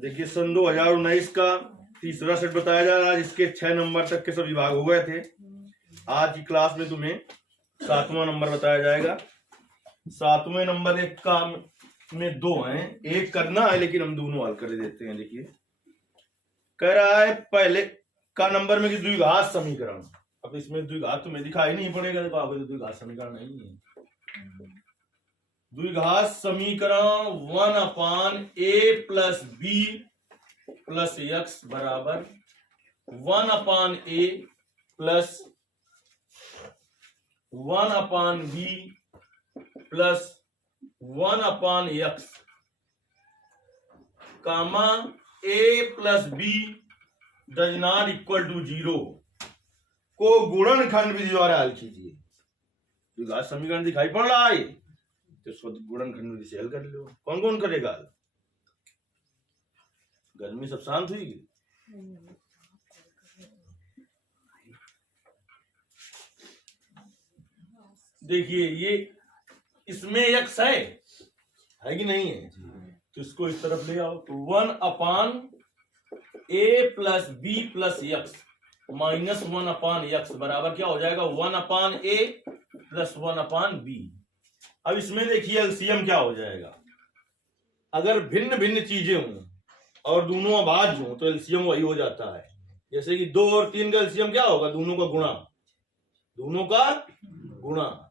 देखिए सन 2019 का तीसरा सेट बताया जा रहा है, जिसके 6 नंबर तक के सब विभाग हो गए थे। आज की क्लास में तुम्हें 7वां नंबर बताया जाएगा। 7वें नंबर एक काम में 2 हैं, एक करना है लेकिन हम दोनों हल कर देते हैं। देखिए कह रहा है पहले का नंबर में कि द्विघात समीकरण। अब इसमें द्विघात तुम्हें दिखाई नहीं पड़ेगा, देखो आगे तो द्विघात समीकरण नहीं है। द्विघात समीकरण 1/a plus b plus x बराबर 1/a plus 1/b plus 1/x comma a plus b does not equal to 0 को गुणनखंड विधि द्वारा हल कीजिए। द्विघात समीकरण दिखाई पड़ रहा है तो इसको गुणनखंड विधि से हल कर लो। कौन कौन करेगा? गर्मी सब शांत हुई। देखिए ये इसमें x है कि नहीं है, तो इसको इस तरफ ले आओ। तो 1/a plus b plus x minus 1/x बराबर क्या हो जाएगा? 1/a plus 1/b। अब इसमें देखिए एलसीएम क्या हो जाएगा। अगर भिन्न भिन्न चीजें हों और दोनों अभाज्य हों तो एलसीएम वही हो जाता है। जैसे कि 2 और 3 का एलसीएम क्या होगा? दोनों का गुणा, दोनों का गुणा।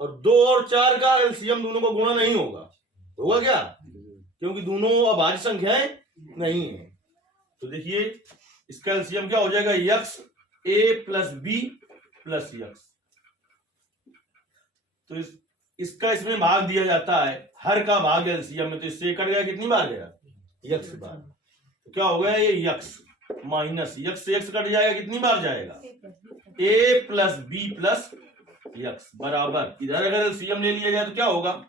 और 2 और 4 का एलसीएम दोनों का गुणा नहीं होगा। होगा क्या? क्योंकि दोनों अभाज्य संख्याएं नहीं है। तो देखिए इसका एलसीएम क्या हो जाएगा? x a plus b plus x। तो इसका इसमें भाग दिया जाता है, हर का भाग एलसीएम में। तो इससे कट गया, कितनी बार गया? x बार। तो क्या हो गया? ये x माइनस x से x कट जाएगा, कितनी बार जाएगा? a plus b plus x बराबर, इधर अगर एलसीएम ले लिया जाए तो क्या होगा?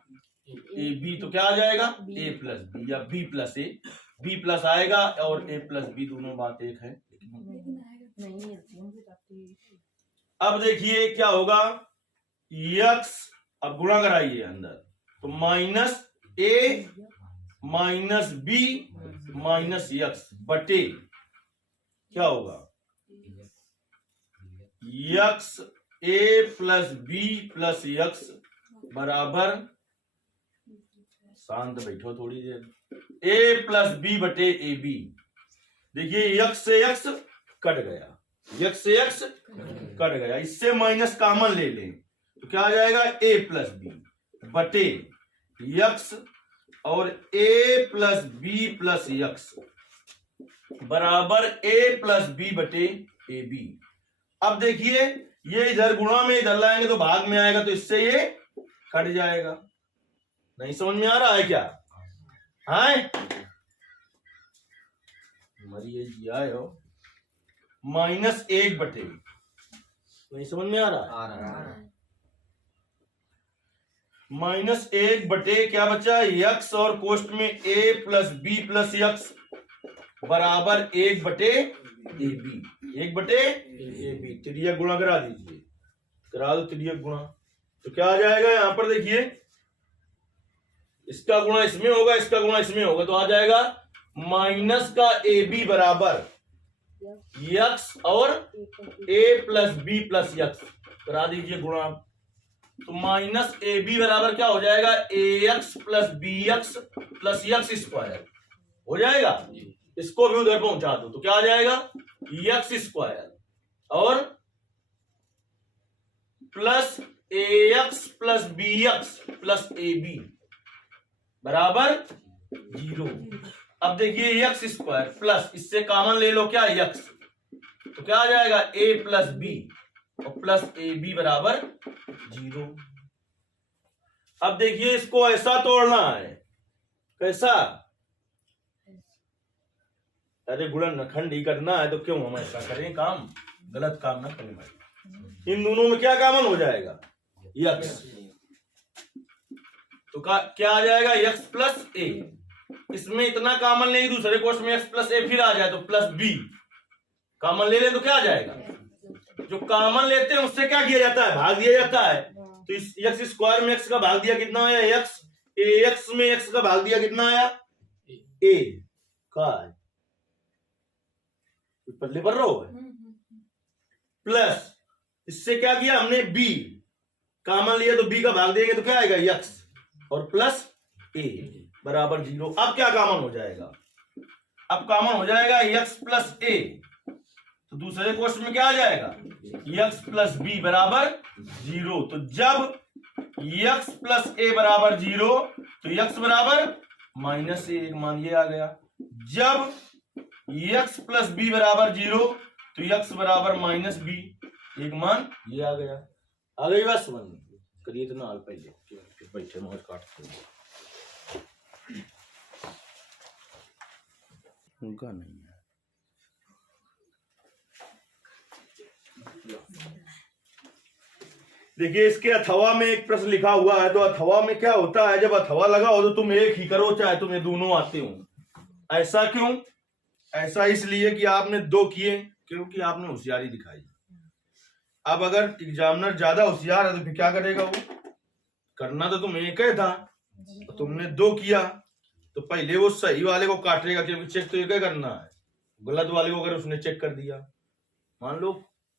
A b. तो क्या आ जाएगा? a प्लस बी या b plus a। b plus आएगा और a प्लस b, दोनों बात एक है। अब देखिए क्या होगा? x अब गुणा कराइए अंदर, तो minus a minus b minus x बटे क्या होगा? x a plus b plus x बराबर, शांत बैठो थोड़ी देर, a प्लस b बटे ए बी। देखिए x से x कट गया, x से x कट गया, इससे माइनस कॉमन ले लें तो क्या आ जाएगा? a प्लस बी बटे x और a plus b plus x बराबर a प्लस b बटे ए बी। अब देखिए ये इधर गुणा में इधर लाएंगे तो भाग में आएगा, तो इससे ये कट जाएगा। नहीं समझ में आ रहा है क्या? है मरिए जी आए हो। माइनस 1 बटे, नहीं समझ में आ रहा है? माइनस 1 बटे क्या बचा? x और कोष्ठ में a plus b plus x बराबर 1 बटे ए बी। 1 बटे ए बी। त्रियक गुणा करा दीजिए, करा दो त्रियक गुणा। तो क्या आ जाएगा? यहां पर देखिए इसका गुणा इसमें होगा, इसका गुणा इसमें होगा, तो आ जाएगा माइनस का ए बी बराबर x और a plus b plus x। करा दीजिए गुणा। तो माइनस ए बी बराबर क्या हो जाएगा? ax plus bx plus x square हो जाएगा। इसको भी उधर पहुंचा दो तो क्या आ जाएगा? x स्क्वायर और plus ax plus bx plus ab बराबर 0। अब देखिए x स्क्वायर प्लस, इससे कॉमन ले लो क्या? x। तो क्या आ जाएगा? a प्लस b और प्लस ab बराबर 0। अब देखिए इसको ऐसा तोड़ना है। कैसा? अरे गुणनखंड ही करना है तो क्यों हम ऐसा करें? काम गलत काम ना करें भाई। इन दोनों में क्या कॉमन हो जाएगा? x। तो क्या आ जाएगा? x plus a। इसमें इतना कॉमन नहीं, दूसरे कोष्ठ में x प्लस a फिर आ जाए तो प्लस b। कॉमन ले लें तो क्या आ जाएगा? जो कॉमन लेते हैं उससे क्या किया जाता है? भाग दिया जाता है। तो इस x स्क्वायर में x का भाग दिया कितना आया x, ax में x का भाग दिया कितना आया a का है, पल्ले पर रहो प्लस इससे क्या किया हमने b कॉमन लिया तो b का भाग देंगे तो क्या आएगा x और प्लस a बराबर 0। अब क्या कॉमन हो जाएगा, अब कॉमन हो जाएगा x प्लस a, तो दूसरे क्वेश्चन में क्या आ जाएगा x प्लस b बराबर 0। तो जब x प्लस a बराबर 0 तो x बराबर माइनस a, एक मान ये आ गया। जब x प्लस b बराबर 0 तो x बराबर माइनस b, एक मान ये आ गया। आ गई बात समझ में, करिए तो ना पहले बैठे मौज काटते उनका नहीं है। देखिए इसके अथवा में एक प्रश्न लिखा हुआ है, तो अथवा में क्या होता है, जब अथवा लगा हो तो तुम एक ही करो चाहे तुम्हें दोनों आते हो। ऐसा क्यों, ऐसा इसलिए कि आपने दो किए क्योंकि आपने होशियारी दिखाई। अब अगर एग्जामिनर ज्यादा होशियार है तो फिर क्या करेगा, वो करना तो तुम्हें एक ही था, तो तुमने दो किया तो पहले वो सही वाले को काटेगा क्योंकि चेक तो एक ही करना है। गलत वाले को अगर उसने चेक कर दिया, मान लो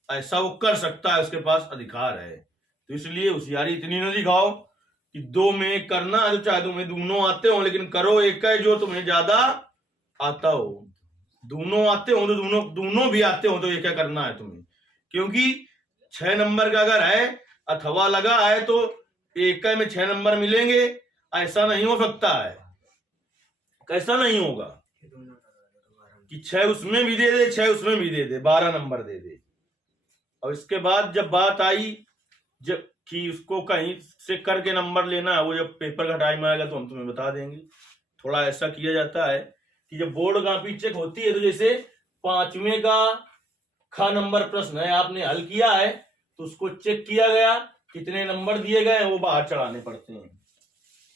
ऐसा वो कर सकता है, उसके पास अधिकार है। तो इसलिए होशियारी इतनी न दिखाओ कि दो में करना है तो चाहे तुम्हें दोनों आते हो, लेकिन करो एक है जो तुम्हें ज्यादा आता हो। दोनों आते हो तो दोनों भी आते हो तो ये क्या करना है तुम्हें, क्योंकि 6 नंबर का अगर है अथवा लगा है तो एक में 6 नंबर मिलेंगे। ऐसा नहीं हो सकता है, कैसा नहीं होगा कि 6 उसमें भी दे दे 6 उसमें भी दे दे 12 नंबर दे दे। और इसके बाद जब बात आई जब कि उसको कहीं से करके नंबर लेना है, वो जब पेपर का टाइम आएगा तो हम तुम्हें बता देंगे। थोड़ा ऐसा किया जाता है कि जब बोर्ड कॉपी चेक होती है तो जैसे 5वें का ख नंबर प्रश्न है, आपने हल किया है तो उसको चेक किया गया कितने नंबर दिए गए वो बाहर चढ़ाने पड़ते हैं।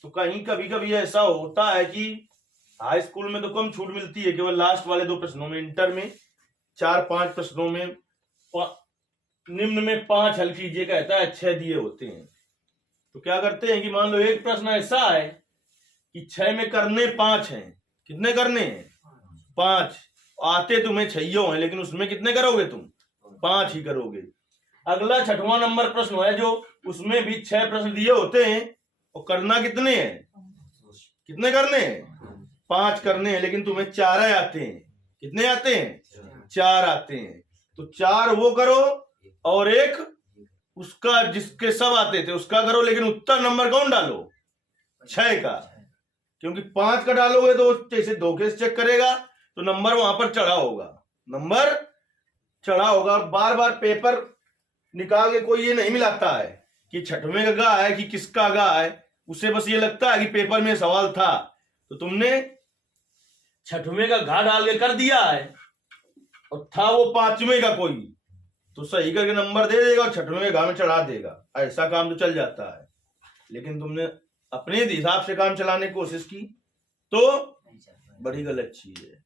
तो कहीं कभी कभी ऐसा होता है कि हाई स्कूल में तो कम छूट मिलती है, केवल लास्ट वाले 2 प्रश्नों में। इंटर में 4-5 प्रश्नों में निम्न में 5 हल कीजिए कहता है, 6 दिए होते हैं। तो क्या करते हैं कि मान लो एक प्रश्न ऐसा है कि 6 में करने 5 हैं, कितने करने हैं 5, आते तुम्हें 6 हैं लेकिन उसमें कितने करोगे तुम 5 ही करोगे। अगला 6वां नंबर प्रश्न है जो उसमें भी 6 प्रश्न दिए होते हैं और करना कितने हैं, कितने करने हैं 5 करने हैं, लेकिन तुम्हें 4 आते हैं। कितने आते हैं 4 आते हैं। तो 4 वो करो और एक उसका जिसके सब आते थे उसका करो, लेकिन उत्तर नंबर कौन डालो 6 का, क्योंकि 5 का डालोगे तो जैसे धोखे से चेक करेगा तो नंबर वहां पर चढ़ा होगा, नंबर चढ़ा होगा। बार बार पेपर निकाल के कोई ये नहीं मिलाता है कि 6वें का गा है कि किसका गा है, उसे बस ये लगता है कि पेपर में सवाल था तो तुमने 6वें का घा डाल के कर दिया है और था वो 5वें का कोई, तो सही करके नंबर दे देगा और 6वें के घा में चढ़ा देगा। ऐसा काम तो चल जाता है, लेकिन तुमने अपने हिसाब से काम चलाने की कोशिश की तो बड़ी गलत चीज है।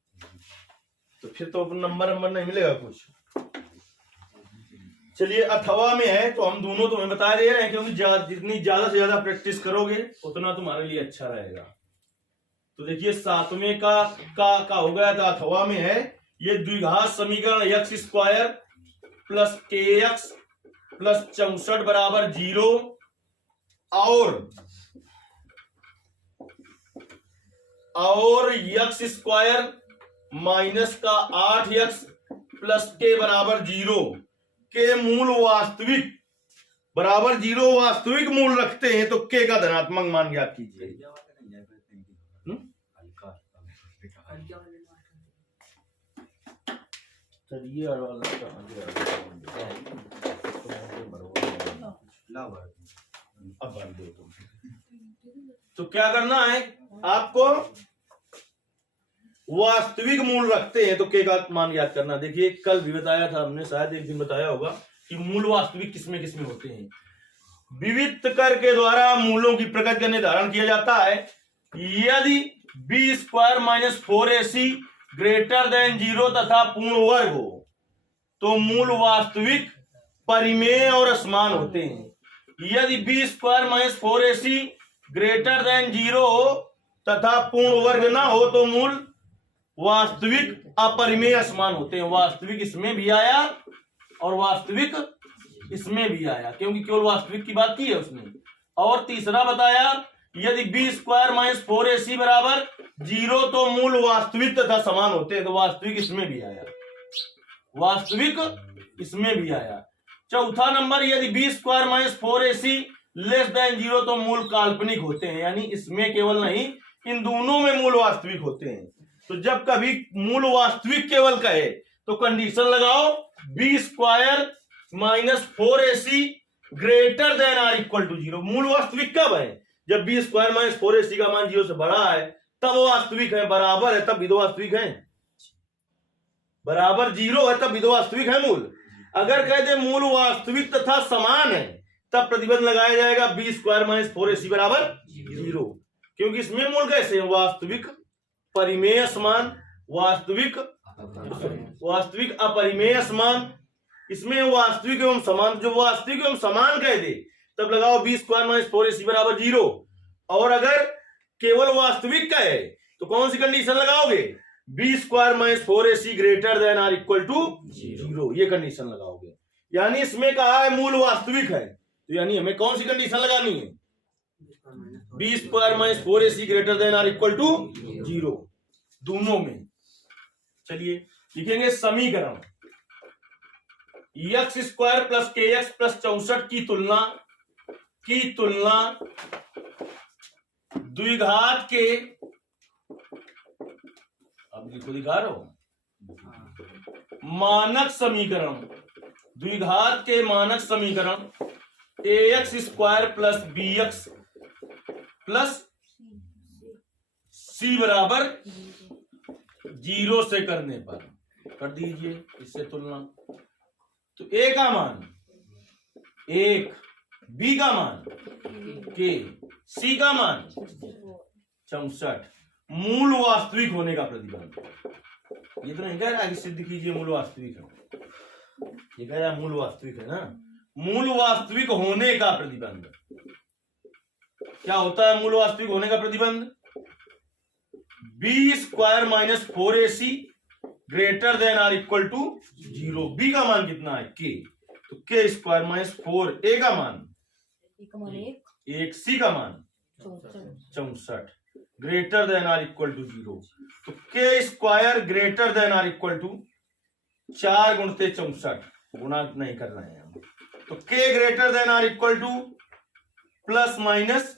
तो फिर तो नंबर नहीं मिलेगा कुछ। चलिए अथवा में है तो हम दोनों तुम्हें बता दे रहे हैं, क्योंकि जितनी ज्यादा से ज्यादा प्रैक्टिस करोगे उतना तुम्हारे लिए अच्छा रहेगा। तो देखिए 7वें का हो गया था, अथवा में है ये द्विघात समीकरण x square plus kx plus 64 बराबर 0 और x स्क्वायर माइनस का 8x प्लस k बराबर 0 के मूल वास्तविक बराबर 0 वास्तविक मूल रखते हैं तो k का धनात्मक मान ज्ञात कीजिए। चलिए तो क्या करना है आपको, वास्तविक मूल रखते हैं तो के का मान ज्ञात करना। देखिए कल भी बताया था हमने, शायद एक दिन बताया होगा कि मूल वास्तविक किसमें किसमें होते हैं। विविक्त कर के द्वारा मूलों की प्रकृति का निर्धारण किया जाता है। यदि b square minus 4ac greater than 0 तथा पूर्ण वर्ग हो तो मूल वास्तविक परिमेय और असमान होते हैं। यदि b square minus 4ac greater than 0 हो तथा पूर्ण वर्ग ना हो तो मूल वास्तविक अपरिमेय असमान होते हैं। वास्तविक इसमें भी आया और वास्तविक इसमें भी आया, क्योंकि केवल वास्तविक की बात की है उसने। और तीसरा बताया यदि बी स्क्वायर माइनस 4ac बराबर 0 तो मूल वास्तविक तथा समान होते हैं, तो वास्तविक इसमें भी आया, वास्तविक इसमें भी आया। चौथा नंबर यदि b square minus 4ac less than 0 तो मूल काल्पनिक होते हैं, यानी इसमें केवल नहीं इन दोनों में मूल वास्तविक होते हैं। तो जब कभी मूल वास्तविक केवल कहे तो कंडीशन लगाओ b square minus 4ac greater than or equal to 0। मूल वास्तविक कब है? जब बी स्क्वायर माइनस 4ac का मान 0 से बड़ा है तब वास्तविक है, बराबर है तब भी दो वास्तविक है, बराबर 0 है तब भी दो वास्तविक है मूल। अगर कह दे मूल वास्तविक तथा समान है तब प्रतिबंध लगाया जाएगा बी स्क्वायर माइनस 4ac बराबर 0, क्योंकि इसमें मूल कैसे है? वास्तविक परिमेय समान, वास्तविक अपरिमेय समान, इसमें वास्तविक एवं समान। जो वास्तविक एवं समान कह दे तब लगाओ बी स्क्वायर माइनस 4ac बराबर 0। और अगर केवल वास्तविक का है तो कौन सी कंडीशन लगाओगे? B square minus 4ac greater than or equal to 0, ये कंडीशन लगाओगे। यानी इसमें कहा है मूल वास्तविक है, तो यानी हमें कौन सी कंडीशन लगानी है? B square minus 4ac greater than or equal to 0, दोनों में। चलिए लिखेंगे समीकरण x square plus k x plus 64 की तुलना द्विघात के, अब लिखो दिखा रहा हूं, मानक समीकरण, द्विघात के मानक समीकरण ax square plus bx plus c बराबर 0 से करने पर कर दीजिए इससे तुलना। तो a का मान 1, b का मान k, c का मान 64, मूल वास्तविक होने का प्रतिबंध। ये तो नहीं कह रहा कि सिद्ध कीजिए मूल वास्तविक है, ये कह रहा मूल वास्तविक है ना। मूल वास्तविक होने का प्रतिबंध क्या होता है? मूल वास्तविक होने का प्रतिबंध b square minus 4ac greater than or equal to 0। B का मान कितना है? k, तो k स्क्वायर माइनस 4, a का मान 1, c का मान 64 greater than or equal to 0। तो k square greater than or equal to 4 गुणते 64, गुणा नहीं कर रहे हैं हम, तो k greater than or equal to plus minus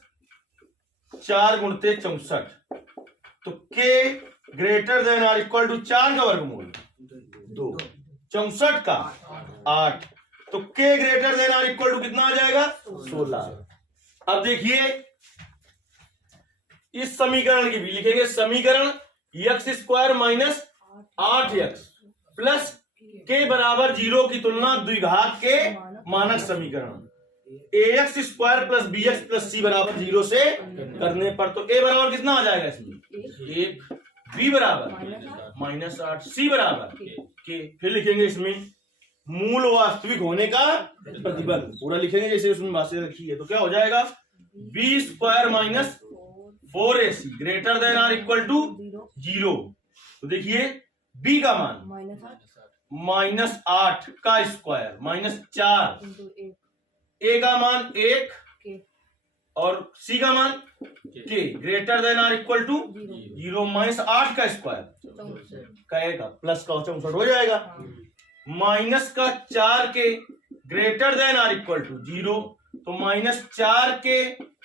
4 गुणते 64, तो k greater than or equal to 4 का वर्गमूल 2, 64 का 8, तो k greater than or equal to कितना आ जाएगा? 16। अब देखिए इस समीकरण की भी लिखेंगे समीकरण x square minus 8x plus k बराबर 0 की तुलना द्विघात के मानक समीकरण ax square plus bx plus c बराबर 0 से करने पर, तो a बराबर कितना आ जाएगा इसमें? 1, b बराबर माइनस 8, c बराबर k। फिर लिखेंगे इसमें मूल वास्तविक होने का प्रतिबंध, पूरा लिखेंगे जैसे उसमें भाषा रखी है। तो क्या हो जाएगा? B square minus 4ac greater than or equal to 0। तो देखिए b का मान माइनस 8 का स्क्वायर माइनस 4, a का मान 1 और c का मान k greater than or equal to 0, minus 8 का स्क्वायर का प्लस का 64 हो जाएगा, माइनस का 4k greater than or equal to 0, तो minus 4k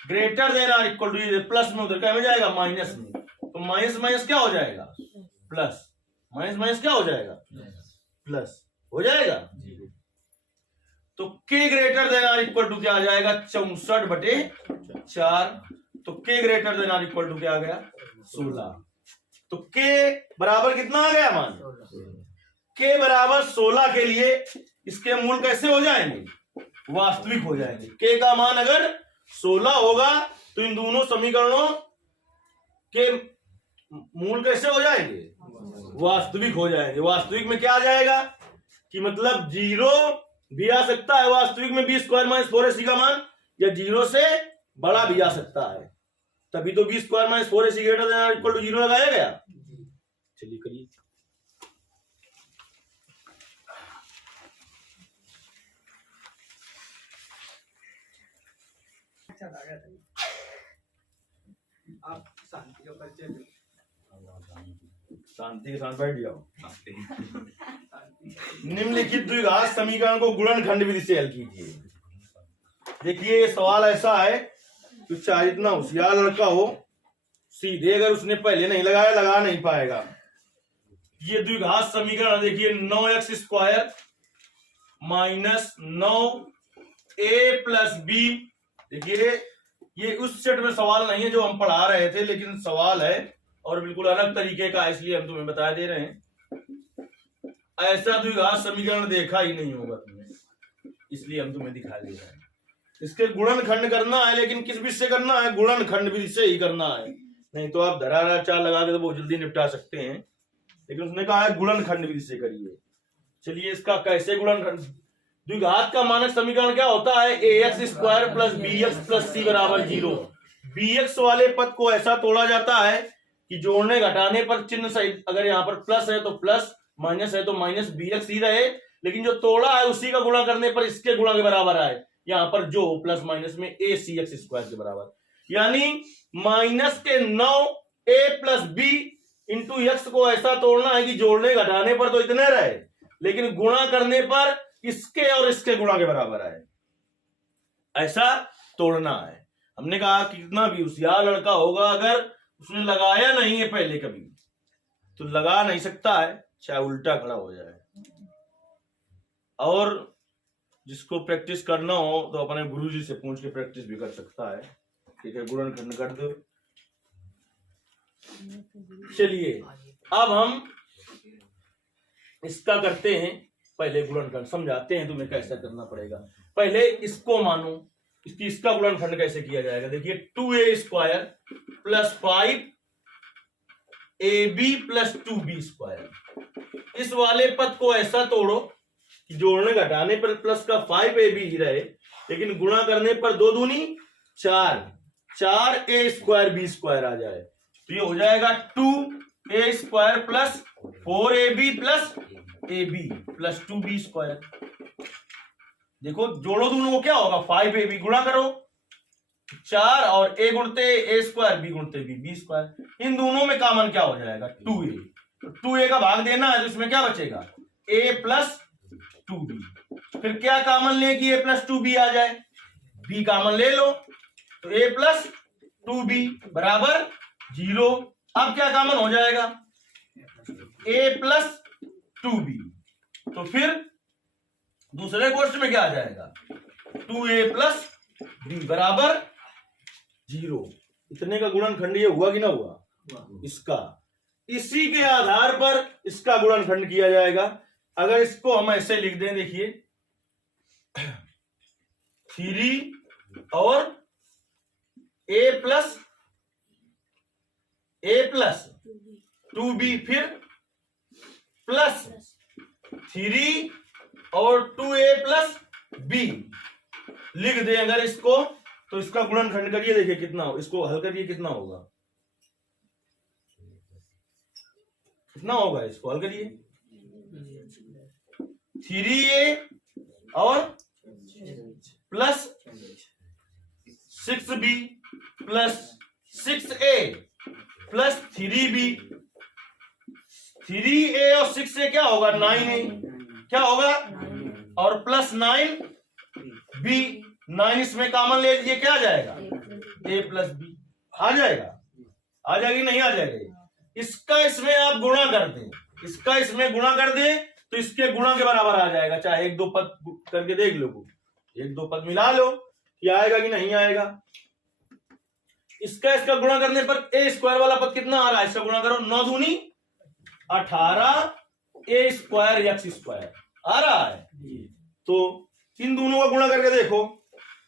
greater than or equal to, plus में उधर क्या हो जाएगा? माइनस में, तो माइनस माइनस क्या हो जाएगा? प्लस, माइनस माइनस क्या हो जाएगा? प्लस हो जाएगा। तो k greater than or equal to क्या आ जाएगा? 64/4, तो k greater than or equal to क्या आ गया? 16। तो k बराबर कितना आ गया मान? k बराबर 16 के लिए इसके मूल कैसे हो जाएंगे? वास्तविक हो जाएंगे। k का मान अगर 16 होगा तो इन दोनों समीकरणों के मूल कैसे हो जाएंगे? वास्तविक हो जाएंगे। वास्तविक में क्या आ जाएगा कि मतलब 0 भी आ सकता है वास्तविक में बी स्क्वायर माइनस 4ac का मान, या 0 से बड़ा भी आ सकता है, तभी तो b square minus 4ac greater than equal to 0 लगाया गया। चलिए करिए। आप शांति का परिचय दो। शांति के साथ बैठ जाओ। निम्नलिखित द्विघात समीकरण को गुणनखंड विधि से हल कीजिए। देखिए ये सवाल ऐसा है कि चाहे इतना होशियार लड़का हो, सीधे अगर उसने पहले नहीं लगाया लगा नहीं पाएगा। ये द्विघात समीकरण देखिए 9x square minus 9a plus B. देखिए ये उस सेट में सवाल नहीं है जो हम पढ़ा रहे थे, लेकिन सवाल है और बिल्कुल अलग तरीके का, इसलिए हम तुम्हें बता दे रहे हैं। ऐसा द्विघात समीकरण देखा ही नहीं होगा तुमने, इसलिए हम तुम्हें दिखा दे रहे हैं। इसके गुणनखंड करना है, लेकिन किस विधि से करना है? गुणनखंड विधि से ही करना है। नहीं तो आप धरारा चार लगा के तो बहुत जल्दी निपटा सकते हैं, लेकिन उसने कहा है गुणनखंड विधि से करिए। चलिए इसका कैसे गुणनखंड? द्विघात का मानक समीकरण क्या होता है? ax square plus bx plus c बराबर 0। bx वाले पद को ऐसा तोड़ा जाता है कि जोड़ने घटाने पर चिन्ह सहित, अगर यहाँ पर प्लस है तो प्लस, माइनस है तो माइनस bx ही रहे, लेकिन जो तोड़ा है उसी का गुणा करने पर इसके गुणा के बराबर आए। यहाँ पर जो प्लस माइनस में acx स्क्वायर के बराबर, यानी माइनस के 9a plus b into x को ऐसा तोड़ना है कि जोड़ने घटाने पर तो इतने रहे, लेकिन गुणा करने पर इसके और इसके गुणा के बराबर आए, ऐसा तोड़ना है। हमने कहा कितना भी होशियार लड़का होगा, अगर उसने लगाया नहीं है पहले कभी तो लगा नहीं सकता है, चाहे उल्टा खड़ा हो जाए। और जिसको प्रैक्टिस करना हो तो अपने गुरुजी से पूछ के प्रैक्टिस भी कर सकता है। ठीक है, गुणनखंड कर दो। चलिए अब हम इसका करते हैं, पहले गुणनखंड समझाते हैं तुम्हें कैसा करना पड़ेगा। पहले इसको मानो, इसका गुणनखंड कैसे किया जाएगा। देखिए 2a square plus 5ab plus 2b square, इस वाले पद को ऐसा तोड़ो कि जोड़ने घटाने पर प्लस का 5ab ही रहे, लेकिन गुणा करने पर 2 दूनी 4, 4a स्क्वायर b स्क्वायर आ जाए, तो ये हो जाएगा 2a square plus 4ab plus ab plus 2b square. देखो जोड़ो दोनों को, क्या होगा? 5ab गुणा करो 4 और a गुणते a स्क्वायर b गुणते b स्क्वायर। इन दोनों में कॉमन क्या हो जाएगा? 2a। तो 2a का भाग देना है तो इसमें क्या बचेगा? a plus 2b। फिर क्या कॉमन ले कि a प्लस 2b आ जाए? b कॉमन ले लो, तो a प्लस 2b बराबर 0। अब क्या कॉमन हो जाएगा? a plus 2b। तो फिर दूसरे क्वेश्चन में क्या आ जाएगा? 2a प्लस b बराबर 0। इतने का गुणनखंड ये हुआ कि ना हुआ? इसका, इसी के आधार पर इसका गुणनखंड किया जाएगा। अगर इसको हम ऐसे लिख दें, देखिए 3 और a प्लस 2b, फिर प्लस 3 और 2a प्लस b लिख दें अगर इसको, तो इसका गुणनखंड करिए, देखिए कितना हो, इसको हल करिए कितना होगा, कितना होगा, इसको हल करिए। 3a और plus 6b plus 6a plus 3b, 3a और 6a क्या होगा? 9a, क्या होगा? और प्लस 9b, 9 इसमें कॉमन ले लीजिए, क्या आ जाएगा? a प्लस b आ जाएगा, आ जाएगी नहीं आ जाएगी? इसका इसमें आप गुणा कर दें, इसका इसमें गुणा कर दें तो इसके गुणा के बराबर आ जाएगा। चाहे 1-2 पद करके देख लो, 1-2 पद मिला लो कि आएगा कि नहीं आएगा। इसका गुणा करने पर a स्क्वायर वाला पद कितना आ रहा है? इसका गुणा करो, 9 दूनी 18 a स्क्वायर x स्क्वायर आ रहा है। तो इन दोनों का गुणा करके देखो,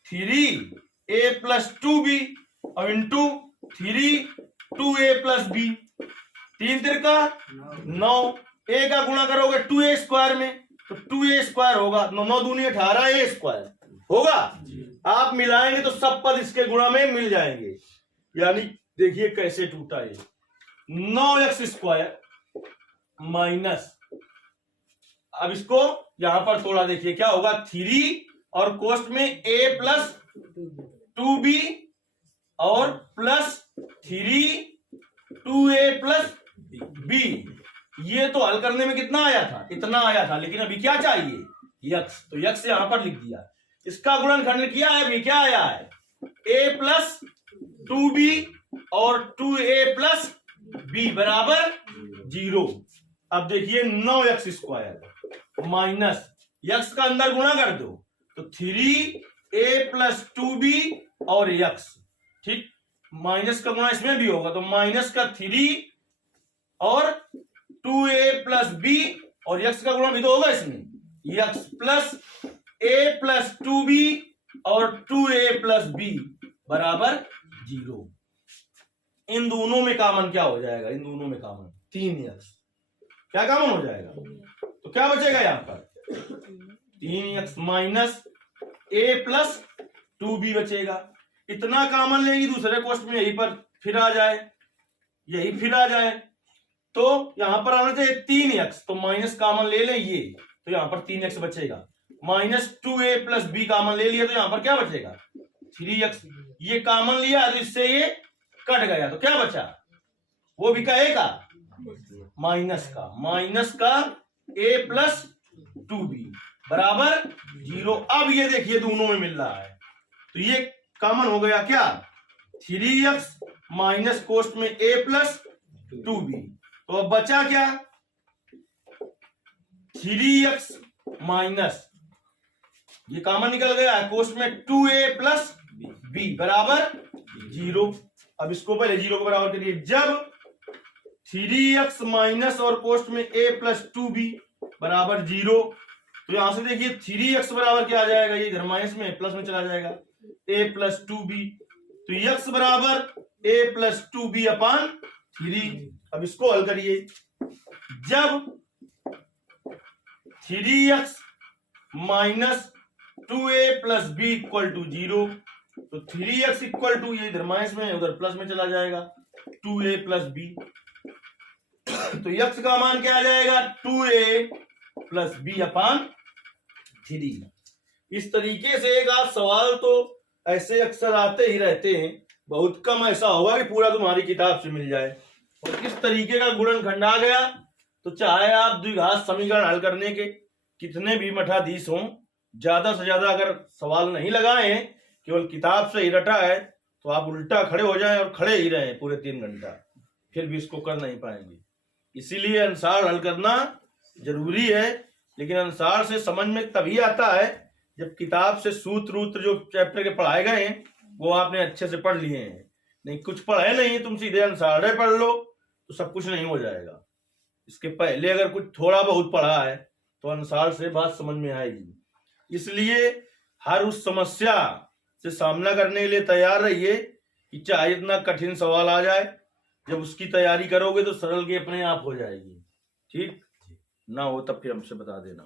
3a प्लस 2b और into 3 2a plus b, 3 तिरका 9, a का गुणा करोगे 2a स्क्वायर में तो 2a स्क्वायर होगा, 9 दूनी 18 a स्क्वायर होगा। आप मिलाएंगे तो सब पद इसके गुणा में मिल जाएंगे। यानी देखिए कैसे टूटा ये 9x² माइनस, अब इसको यहां पर थोड़ा देखिए क्या होगा, 3 और कोष्ट में a प्लस 2b और प्लस 3 2a प्लस b। ये तो हल करने में कितना आया था, इतना आया था, लेकिन अभी क्या चाहिए, यक्स, तो यक्स यहां पर लिख दिया। इसका गुणनखंड किया है, अभी क्या आया है, a प्लस 2b और 2a प्लस b बराबर 0। अब देखिए 9x² माइनस यक्स का अंदर गुणा कर दो तो 3a प्लस 2b और यक्स, ठीक, माइनस का गुणा इसमें भी होगा तो माइनस का 3 और 2a प्लस b और यक्स का गुणा भी तो होगा इसमें, x plus a plus 2b और 2a प्लस b बराबर 0। इन दोनों में कॉमन क्या हो जाएगा, इन दोनों में कॉमन 3x, क्या कॉमन हो जाएगा, तो क्या बचेगा यहां पर 3x minus a plus 2b बचेगा। इतना कॉमन लेंगी दूसरे कोष्ट में यहीं पर फिर आ जाए, यही फिर आ जाए, तो यहां पर आना चाहिए 3x, तो माइनस कॉमन ले लें ये, तो यहां पर 3x बचेगा। Minus 2a plus b common ले लिया तो यहां पर क्या बचेगा 3x। ये कॉमन लिया तो इससे ये कट गया तो क्या बचा, वो भी का a का माइनस का a प्लस 2b बराबर 0। अब ये देखिए दोनों में मिल रहा है तो ये कॉमन हो गया क्या, 3x माइनस कोष्ट में a प्लस 2b, तो अब बचा क्या 3x माइनस, ये कॉमन निकल गया है, कोष्ट में 2a प्लस b बराबर 0। अब इसको पहले 0 को बराबर करिए, जब 3x माइनस और कोष्ट में a प्लस 2b बराबर 0, तो यहां से देखिए 3x बराबर क्या आ जाएगा, ये इधर माइनस में प्लस में चला जाएगा, a प्लस 2b, तो x बराबर a प्लस 2b अपान 3। अब इसको हल करिए, जब 3x minus 2a plus b equal to 0, तो 3x इक्वल टू, ये इधर माइनस में उधर प्लस में चला जाएगा, 2a प्लस b, तो x का मान क्या आ जाएगा 2a प्लस b अपान 3। इस तरीके से एक आध सवाल तो ऐसे अक्सर आते ही रहते हैं, बहुत कम ऐसा होगा कि पूरा तुम्हारी किताब से मिल जाए। और इस तरीके का गुणनखंड आ गया तो चाहे आप द्विघात समीकरण हल करने के कितने भी मठाधीश हों, ज्यादा से ज्यादा अगर सवाल नहीं लगाए, केवल किताब से ही रटा है, तो आप उल्टा खड़े हो जाएं और खड़े ही रहें पूरे 3 घंटा, फिर भी इसको कर नहीं पाएंगे। इसीलिए अनुसार हल करना जरूरी है, लेकिन अनुसार से समझ में तभी आता है जब किताब से सूत्र जो चैप्टर के पढ़ाए गए हैं वो आपने अच्छे से पढ़ लिए हैं। नहीं कुछ पढ़े नहीं, तुम सीधे अनुसार पढ़ लो तो सब कुछ नहीं हो जाएगा। इसके पहले अगर कुछ थोड़ा बहुत पढ़ा है तो अनुसार से बात समझ में आएगी। इसलिए हर उस समस्या से सामना करने के लिए तैयार रहिए कि चाहे इतना कठिन सवाल आ जाए, जब उसकी तैयारी करोगे तो सरल की अपने आप हो जाएगी। ठीक ना हो तब फिर हमसे बता देना।